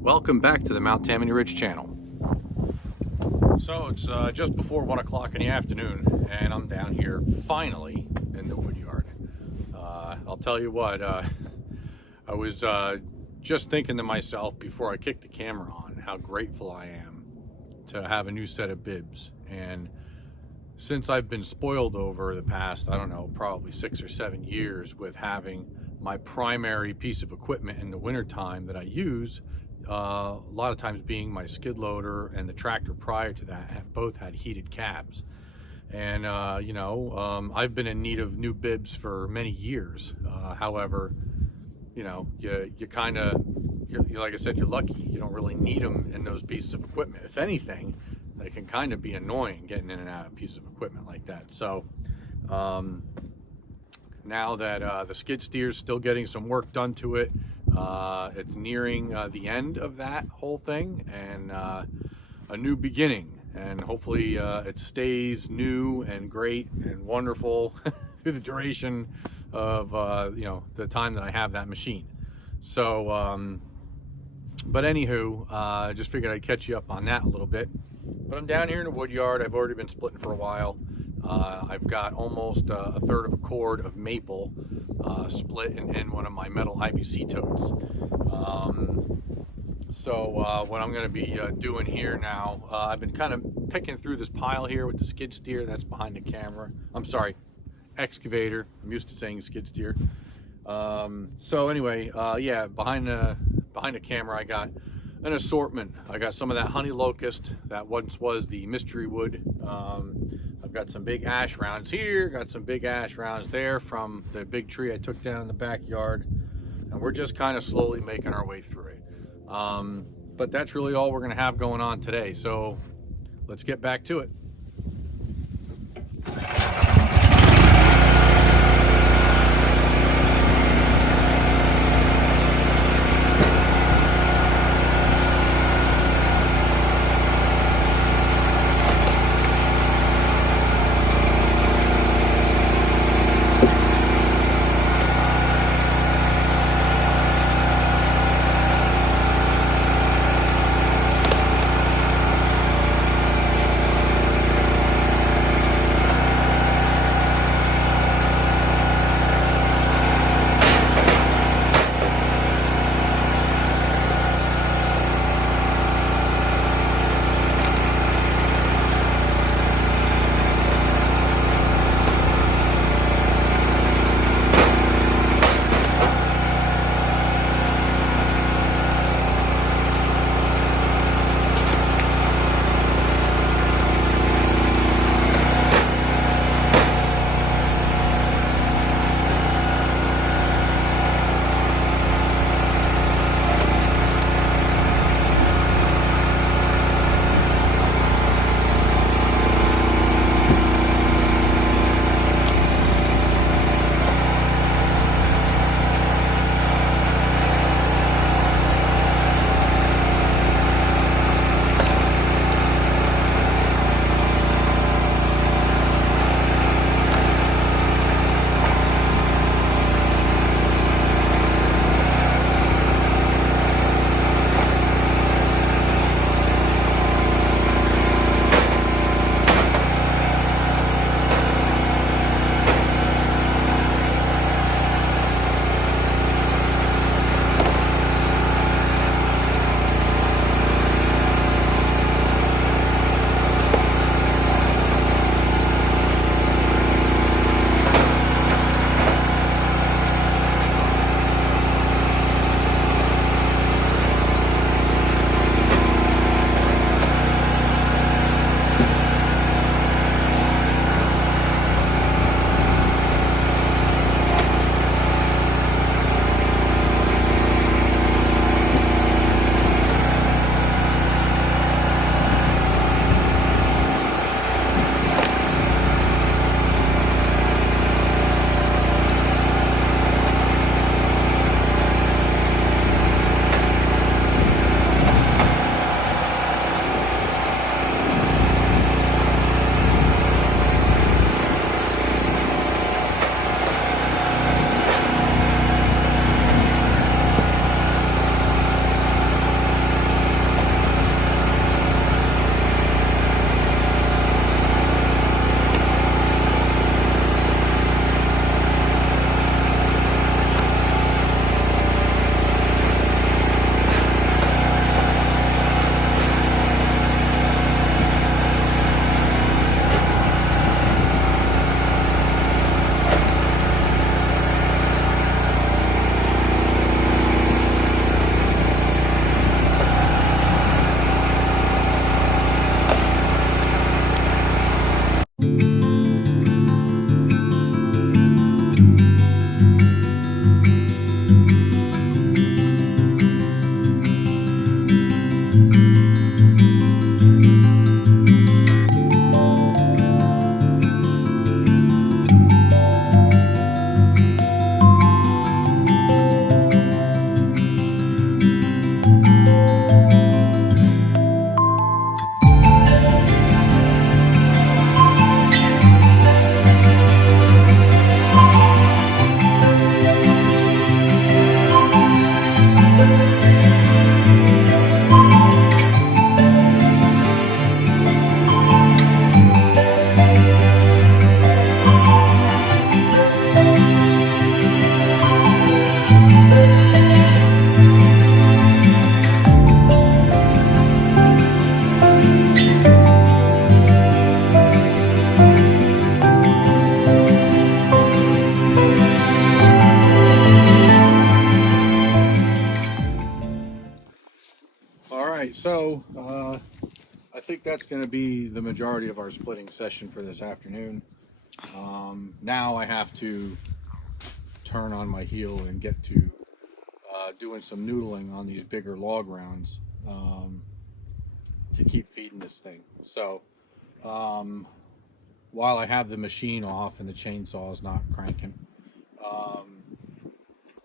Welcome back to the Mount Tammany Ridge channel. So it's just before 1 o'clock in the afternoon, and I'm down here finally in the Woodyard. I'll tell you what, I was just thinking to myself before I kicked the camera on how grateful I am to have a new set of bibs. And since I've been spoiled over the past, I don't know, probably 6 or 7 years with having my primary piece of equipment in the wintertime that I use, a lot of times being my skid loader and the tractor prior to that have both had heated cabs. And I've been in need of new bibs for many years. However, you kind of, like I said, you're lucky. You don't really need them in those pieces of equipment. If anything, they can kind of be annoying getting in and out of pieces of equipment like that. So now that the skid steer is still getting some work done to it, it's nearing the end of that whole thing, and a new beginning, and hopefully it stays new and great and wonderful through the duration of the time that I have that machine. So but anywho, just figured I'd catch you up on that a little bit. But I'm down here in the Woodyard. I've already been splitting for a while. I've got almost a third of a cord of maple split in one of my metal IBC totes. So what I'm going to be doing here now, I've been kind of picking through this pile here with the skid steer that's behind the camera. I'm sorry, excavator. I'm used to saying skid steer. So anyway, yeah, behind the camera I got an assortment. I got some of that honey locust that once was the mystery wood. I've got some big ash rounds here, got some big ash rounds there from the big tree I took down in the backyard, and we're just kind of slowly making our way through it. But that's really all we're going to have going on today, so let's get back to it. right, so I think that's going to be the majority of our splitting session for this afternoon. Now I have to turn on my heel and get to doing some noodling on these bigger log rounds to keep feeding this thing. So while I have the machine off and the chainsaw is not cranking,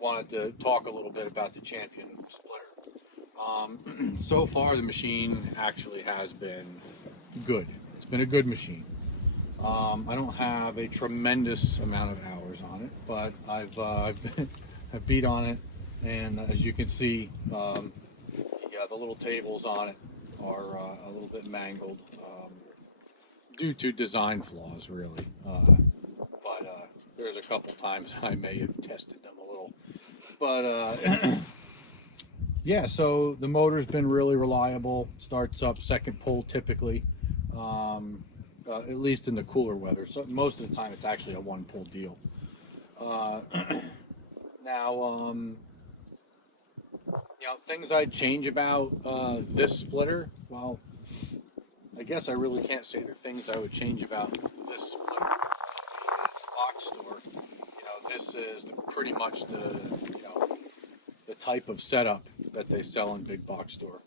wanted to talk a little bit about the Champion splitter. So far the machine actually has been good. It's been a good machine. I don't have a tremendous amount of hours on it, but I've beat on it, and as you can see, the little tables on it are a little bit mangled due to design flaws, really. But there's a couple times I may have tested them a little. But yeah, so the motor's been really reliable. Starts up second pull typically. At least in the cooler weather. So most of the time it's actually a one pull deal. Now, things I'd change about this splitter. Well, I guess I really can't say there are things I would change about this splitter. It's a box store. This is pretty much the type of setup that they sell in big box store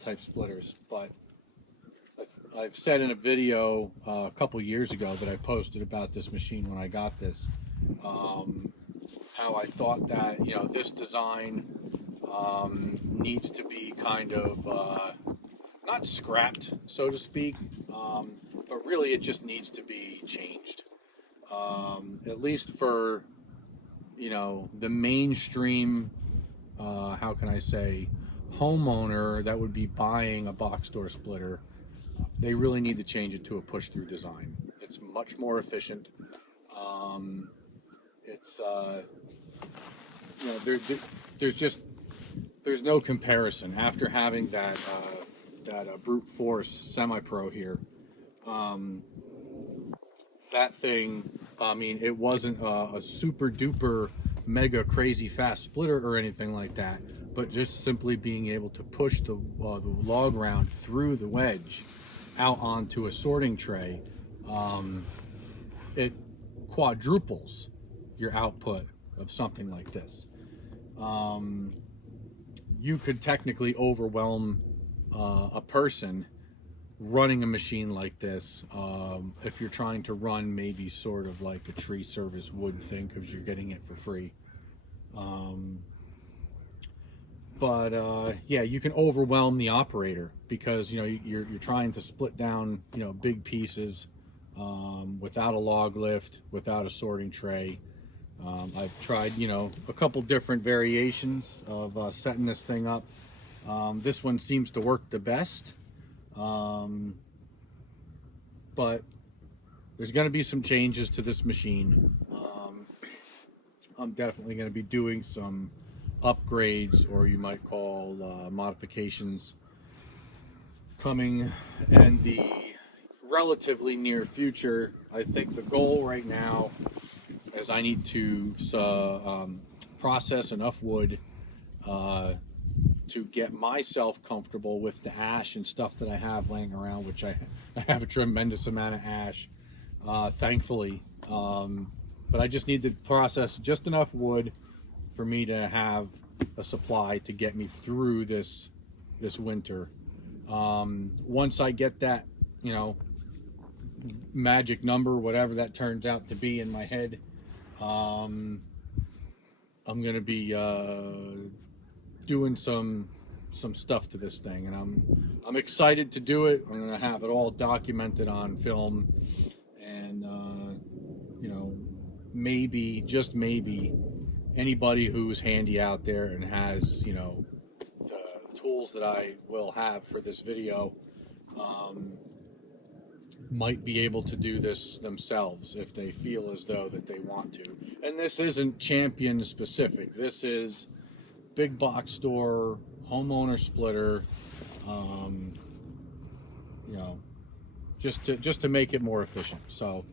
type splitters. But I've said in a video a couple years ago that I posted about this machine when I got this, how I thought that this design needs to be kind of not scrapped, so to speak, but really it just needs to be changed, at least for the mainstream how can I say homeowner that would be buying a box store splitter. They really need to change it to a push-through design. It's much more efficient. It's there's no comparison after having that brute force semi-pro here. That thing, I mean, it wasn't a super duper mega crazy fast splitter or anything like that, but just simply being able to push the log round through the wedge out onto a sorting tray, it quadruples your output of something like this. You could technically overwhelm a person running a machine like this if you're trying to run maybe sort of like a tree service wood thing, because you're getting it for free. But yeah, you can overwhelm the operator because you're trying to split down big pieces without a log lift, without a sorting tray. I've tried a couple different variations of setting this thing up. This one seems to work the best, but there's going to be some changes to this machine. I'm definitely going to be doing some upgrades, or you might call modifications, coming in the relatively near future. I think the goal right now is I need to process enough wood to get myself comfortable with the ash and stuff that I have laying around, which I have a tremendous amount of ash, thankfully. But I just need to process just enough wood for me to have a supply to get me through this winter. Once I get that, magic number, whatever that turns out to be in my head, I'm gonna be doing some stuff to this thing, and I'm excited to do it. I'm gonna have it all documented on film, and maybe, just maybe, anybody who's handy out there and has the tools that I will have for this video might be able to do this themselves if they feel as though that they want to. And this isn't Champion specific. This is big box store homeowner splitter, just to make it more efficient. So,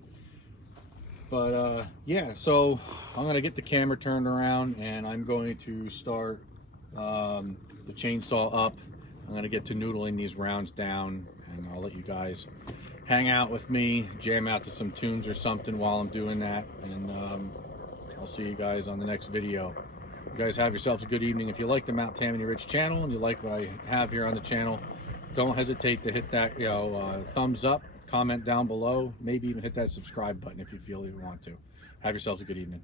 but yeah, so I'm gonna get the camera turned around and I'm going to start the chainsaw up. I'm gonna get to noodling these rounds down, and I'll let you guys hang out with me, jam out to some tunes or something while I'm doing that, and I'll see you guys on the next video. You guys have yourselves a good evening. If you like the Mount Tammany Ridge channel and you like what I have here on the channel, don't hesitate to hit that thumbs up, comment down below, maybe even hit that subscribe button if you feel you want to. Have yourselves a good evening.